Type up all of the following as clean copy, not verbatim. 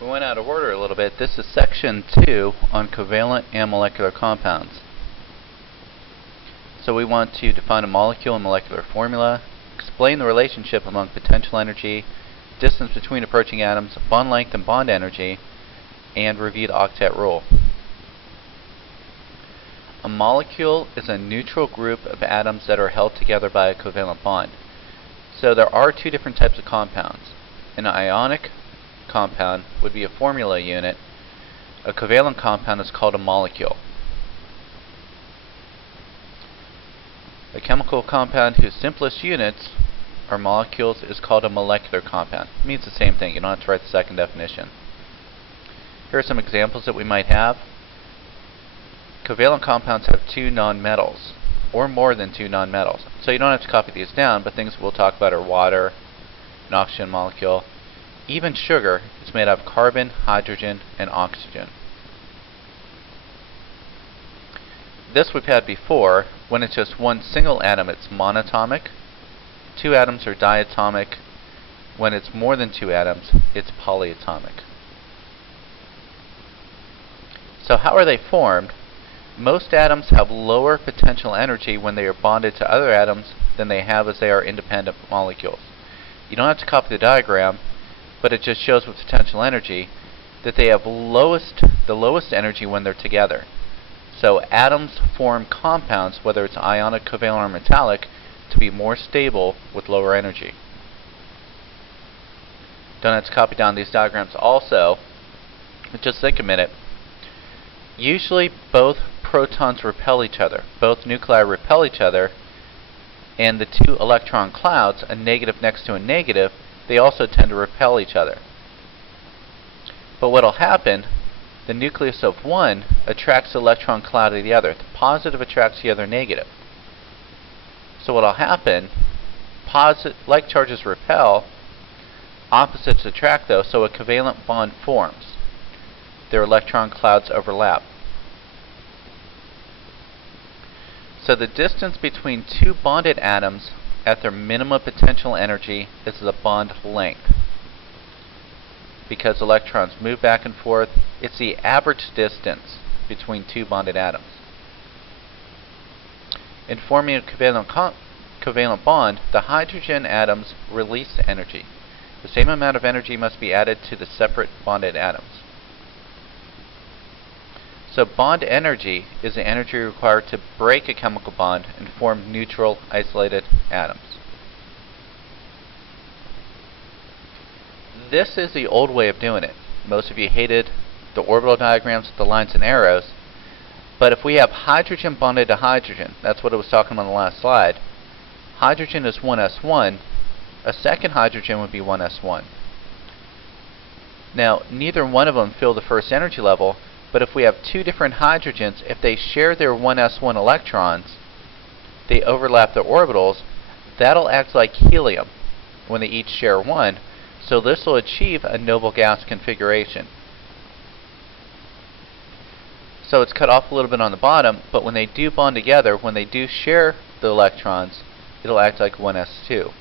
We went out of order a little bit. This is section 2 on covalent and molecular compounds. So we want to define a molecule and molecular formula, explain the relationship among potential energy, distance between approaching atoms, bond length and bond energy, and review the octet rule. A molecule is a neutral group of atoms that are held together by a covalent bond. So there are two different types of compounds. An ionic compound would be a formula unit. A covalent compound is called a molecule. A chemical compound whose simplest units are molecules is called a molecular compound. It means the same thing. You don't have to write the second definition. Here are some examples that we might have. Covalent compounds have two nonmetals, or more than two nonmetals. So you don't have to copy these down, but things we'll talk about are water, an oxygen molecule. Even sugar is made out of carbon, hydrogen, and oxygen. This we've had before. When it's just one single atom, it's monatomic. Two atoms are diatomic. When it's more than two atoms, it's polyatomic. So how are they formed? Most atoms have lower potential energy when they are bonded to other atoms than they have as they are independent molecules. You don't have to copy the diagram, but it just shows with potential energy that they have the lowest energy when they're together. So atoms form compounds, whether it's ionic, covalent, or metallic, to be more stable with lower energy. Don't have to copy down these diagrams also, but just think a minute. Usually both protons repel each other. Both nuclei repel each other, and the two electron clouds, a negative next to a negative, they also tend to repel each other. But what will happen, the nucleus of one attracts the electron cloud of the other. The positive attracts the other negative. So what will happen, like charges repel, opposites attract though, so a covalent bond forms. Their electron clouds overlap. So the distance between two bonded atoms at their minimum potential energy is the bond length. Because electrons move back and forth, it's the average distance between two bonded atoms. In forming a covalent bond, the hydrogen atoms release energy. The same amount of energy must be added to the separate bonded atoms. So bond energy is the energy required to break a chemical bond and form neutral, isolated atoms. This is the old way of doing it. Most of you hated the orbital diagrams with the lines and arrows, but if we have hydrogen bonded to hydrogen, that's what I was talking about on the last slide, hydrogen is 1s1, a second hydrogen would be 1s1. Now, neither one of them fill the first energy level, but if we have two different hydrogens, if they share their 1s1 electrons, they overlap their orbitals, that'll act like helium when they each share one, so this will achieve a noble gas configuration. So it's cut off a little bit on the bottom, but when they do bond together, when they do share the electrons, it'll act like 1s2.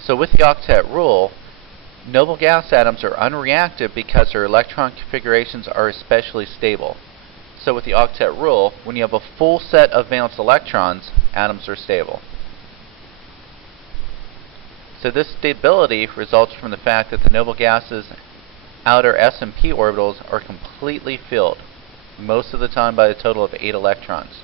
So with the octet rule, noble gas atoms are unreactive because their electron configurations are especially stable. So with the octet rule, when you have a full set of valence electrons, atoms are stable. So this stability results from the fact that the noble gases' outer s and p orbitals are completely filled, most of the time by a total of 8 electrons.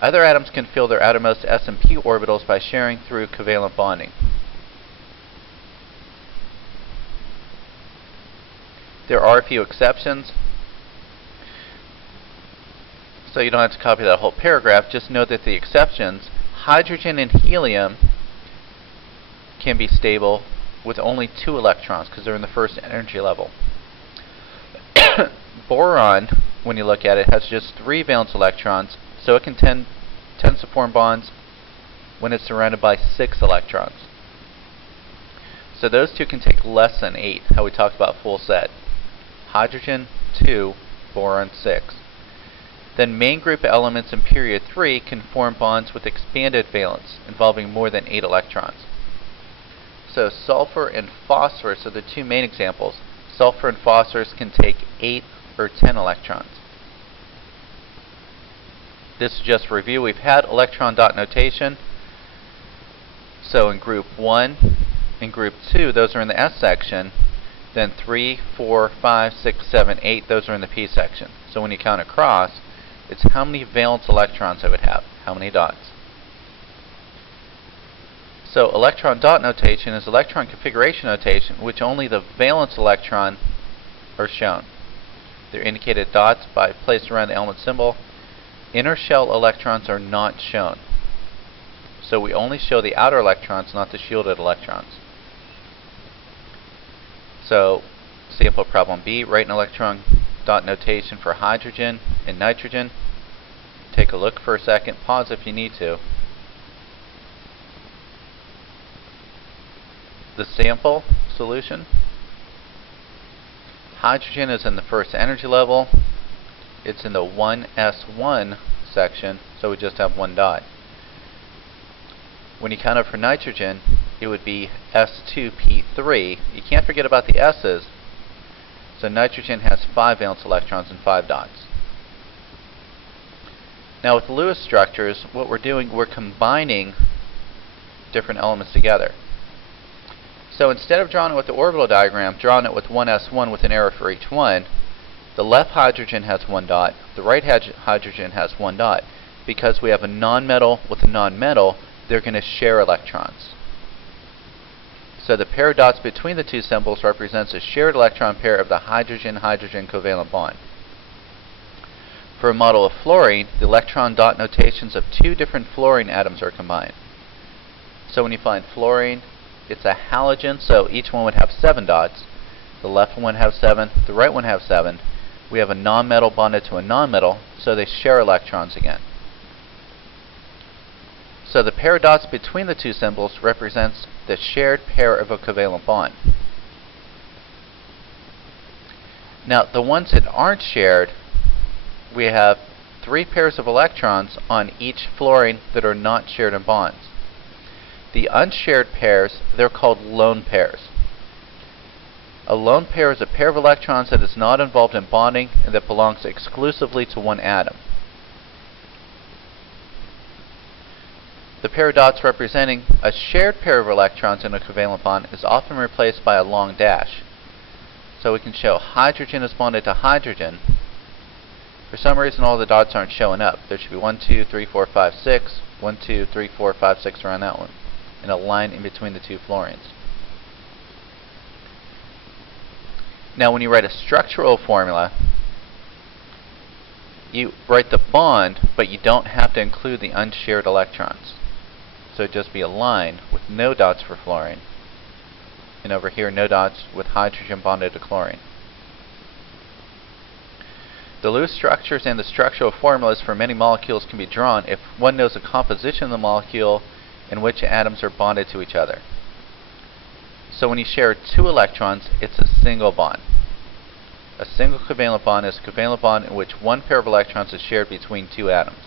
Other atoms can fill their outermost s and p orbitals by sharing through covalent bonding. There are a few exceptions, so you don't have to copy that whole paragraph. Just note that the exceptions, hydrogen and helium can be stable with only 2 electrons because they're in the first energy level. Boron, when you look at it, has just 3 valence electrons, so it can tends to form bonds when it's surrounded by 6 electrons. So those two can take less than 8, how we talked about full set. Hydrogen 2, boron 6. Then main group elements in period 3 can form bonds with expanded valence involving more than 8 electrons. So sulfur and phosphorus are the two main examples. Sulfur and phosphorus can take 8 or 10 electrons. This is just a review. We've had electron dot notation. So in group 1 and group 2, those are in the S section. Then 3, 4, 5, 6, 7, 8, those are in the P section. So when you count across, it's how many valence electrons it would have, how many dots. So electron dot notation is electron configuration notation, which only the valence electron are shown. They're indicated dots by placed around the element symbol. Inner shell electrons are not shown. So we only show the outer electrons, not the shielded electrons. So sample problem B, write an electron dot notation for hydrogen and nitrogen. Take a look for a second, pause if you need to. The sample solution. Hydrogen is in the first energy level. It's in the 1s1 section, so we just have one dot. When you count up for nitrogen, it would be S2P3. You can't forget about the S's. So nitrogen has 5 valence electrons and 5 dots. Now with Lewis structures, what we're doing, we're combining different elements together. So instead of drawing it with the orbital diagram, drawing it with 1s1 with an arrow for each one, the left hydrogen has 1 dot, the right hydrogen has 1 dot. Because we have a nonmetal with a nonmetal, they're going to share electrons. So the pair of dots between the two symbols represents a shared electron pair of the hydrogen-hydrogen covalent bond. For a model of fluorine, the electron dot notations of 2 different fluorine atoms are combined. So when you find fluorine, it's a halogen, so each one would have 7 dots. The left one would have 7, the right one would have 7. We have a nonmetal bonded to a nonmetal, so they share electrons again. So the pair of dots between the two symbols represents the shared pair of a covalent bond. Now the ones that aren't shared, we have 3 pairs of electrons on each fluorine that are not shared in bonds. The unshared pairs, they're called lone pairs. A lone pair is a pair of electrons that is not involved in bonding and that belongs exclusively to one atom. The pair of dots representing a shared pair of electrons in a covalent bond is often replaced by a long dash. So we can show hydrogen is bonded to hydrogen. For some reason all the dots aren't showing up. There should be 1, 2, 3, 4, 5, 6, 1, 2, 3, 4, 5, 6 around that one, and a line in between the 2 fluorines. Now when you write a structural formula, you write the bond, but you don't have to include the unshared electrons. So it'd just be a line with no dots for fluorine, and over here no dots with hydrogen bonded to chlorine. The Lewis structures and the structural formulas for many molecules can be drawn if one knows the composition of the molecule and which atoms are bonded to each other. So when you share 2 electrons, it's a single bond. A single covalent bond is a covalent bond in which 1 pair of electrons is shared between 2 atoms.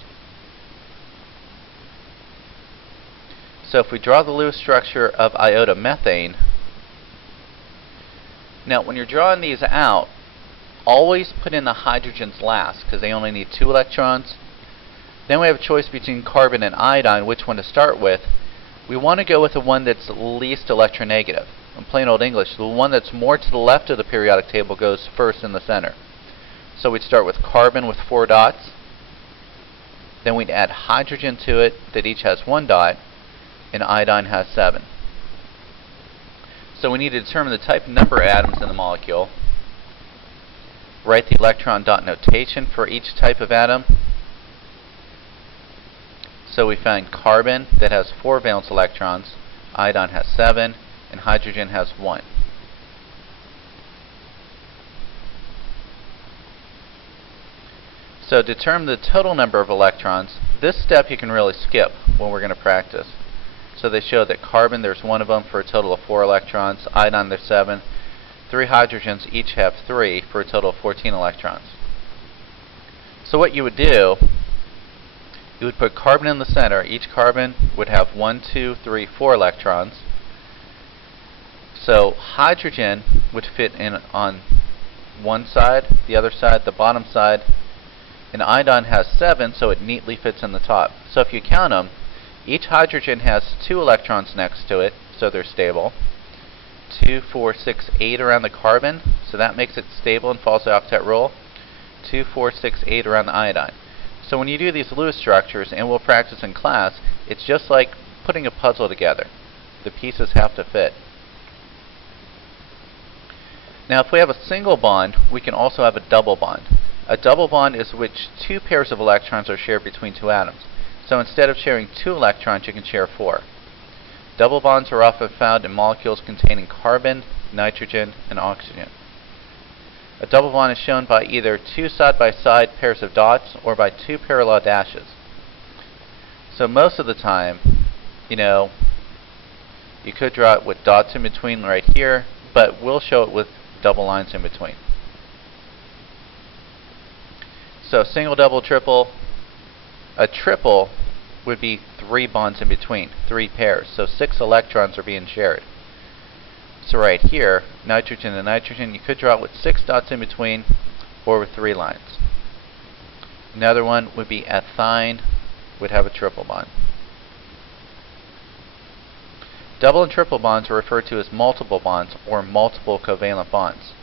So if we draw the Lewis structure of iodomethane, now when you're drawing these out, always put in the hydrogens last because they only need 2 electrons. Then we have a choice between carbon and iodine, which one to start with. We want to go with the one that's least electronegative. In plain old English, the one that's more to the left of the periodic table goes first in the center. So we'd start with carbon with 4 dots. Then we'd add hydrogen to it that each has 1 dot, and iodine has 7. So we need to determine the type and number of atoms in the molecule. Write the electron dot notation for each type of atom. So we find carbon that has 4 valence electrons, iodine has 7, and hydrogen has 1. So determine the total number of electrons. This step you can really skip when we're going to practice. So they show that carbon, there's 1 of them for a total of 4 electrons, iodine there's 7, 3 hydrogens each have 3 for a total of 14 electrons. So what you would do, you would put carbon in the center. Each carbon would have 1, 2, 3, 4 electrons. So hydrogen would fit in on one side, the other side, the bottom side, and iodine has 7, so it neatly fits in the top. So if you count them, each hydrogen has 2 electrons next to it, so they're stable. 2, 4, 6, 8 around the carbon, so that makes it stable and follows the octet rule. 2, 4, 6, 8 around the iodine. So when you do these Lewis structures, and we'll practice in class, it's just like putting a puzzle together. The pieces have to fit. Now if we have a single bond, we can also have a double bond. A double bond is which 2 pairs of electrons are shared between 2 atoms. So instead of sharing 2 electrons, you can share 4. Double bonds are often found in molecules containing carbon, nitrogen, and oxygen. A double bond is shown by either 2 side-by-side pairs of dots or by 2 parallel dashes. So most of the time, you could draw it with dots in between right here, but we'll show it with double lines in between. So single, double, triple. A triple would be 3 bonds in between, 3 pairs. So 6 electrons are being shared. So right here, nitrogen and nitrogen, you could draw it with 6 dots in between or with 3 lines. Another one would be ethine, would have a triple bond. Double and triple bonds are referred to as multiple bonds or multiple covalent bonds.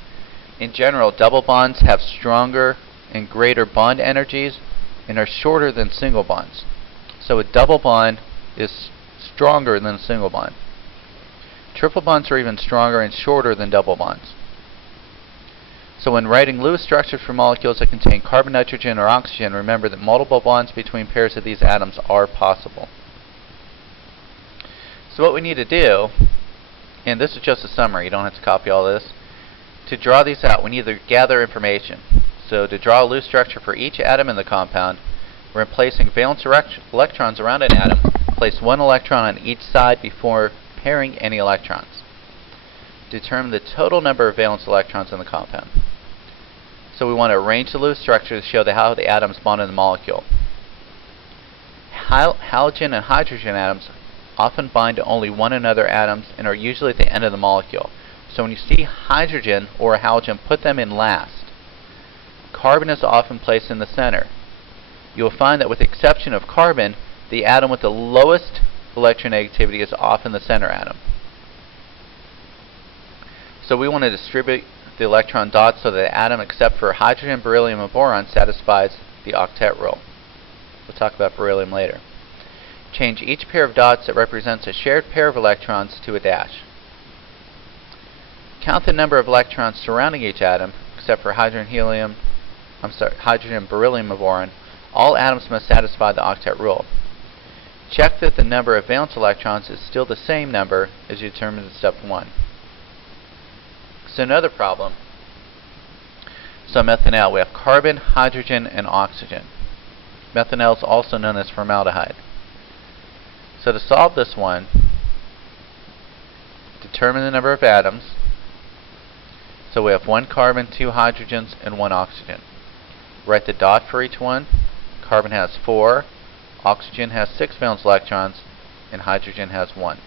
In general, double bonds have stronger and greater bond energies and are shorter than single bonds. So a double bond is stronger than a single bond. Triple bonds are even stronger and shorter than double bonds. So when writing Lewis structures for molecules that contain carbon, nitrogen, or oxygen, remember that multiple bonds between pairs of these atoms are possible. So what we need to do, and this is just a summary, you don't have to copy all this, to draw these out we need to gather information. So to draw a Lewis structure for each atom in the compound, we're placing valence electrons around an atom, place 1 electron on each side before pairing any electrons. Determine the total number of valence electrons in the compound. So we want to arrange the Lewis structure to show how the atoms bond in the molecule. Halogen and hydrogen atoms often bind to only one another atoms and are usually at the end of the molecule. So when you see hydrogen or a halogen, put them in last. Carbon is often placed in the center. You will find that with the exception of carbon, the atom with the lowest electronegativity is often the center atom. So we want to distribute the electron dots so that the atom except for hydrogen, beryllium, and boron satisfies the octet rule. We'll talk about beryllium later. Change each pair of dots that represents a shared pair of electrons to a dash. Count the number of electrons surrounding each atom, except for hydrogen, beryllium, and boron. All atoms must satisfy the octet rule. Check that the number of valence electrons is still the same number as you determined in step 1. So another problem. So methanol, we have carbon, hydrogen, and oxygen. Methanol is also known as formaldehyde. So to solve this one, determine the number of atoms. So we have 1 carbon, 2 hydrogens, and 1 oxygen. Write the dot for each one. Carbon has 4, oxygen has 6 valence electrons, and hydrogen has 1.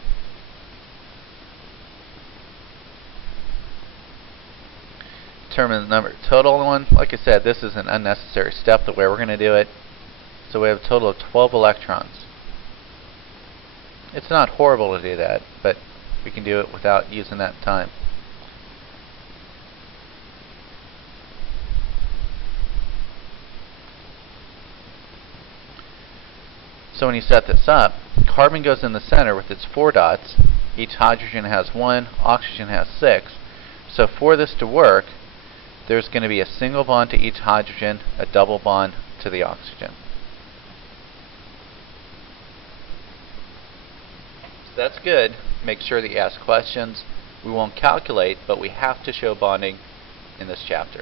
Determine the number total one. Like I said, this is an unnecessary step the way we're going to do it. So we have a total of 12 electrons. It's not horrible to do that, but we can do it without using that time. So when you set this up, carbon goes in the center with its 4 dots. Each hydrogen has 1, oxygen has 6. So for this to work, there's going to be a single bond to each hydrogen, a double bond to the oxygen. So that's good. Make sure that you ask questions. We won't calculate, but we have to show bonding in this chapter.